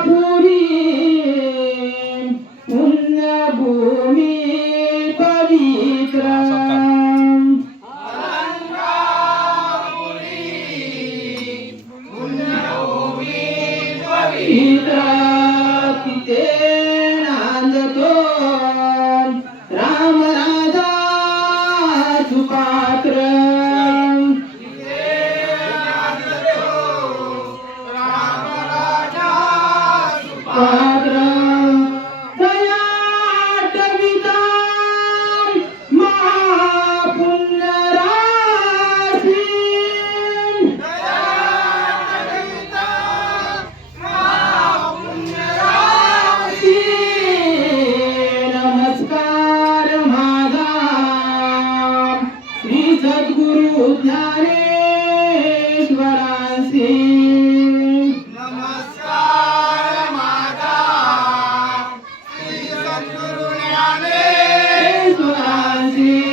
pretty 多安静。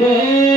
যে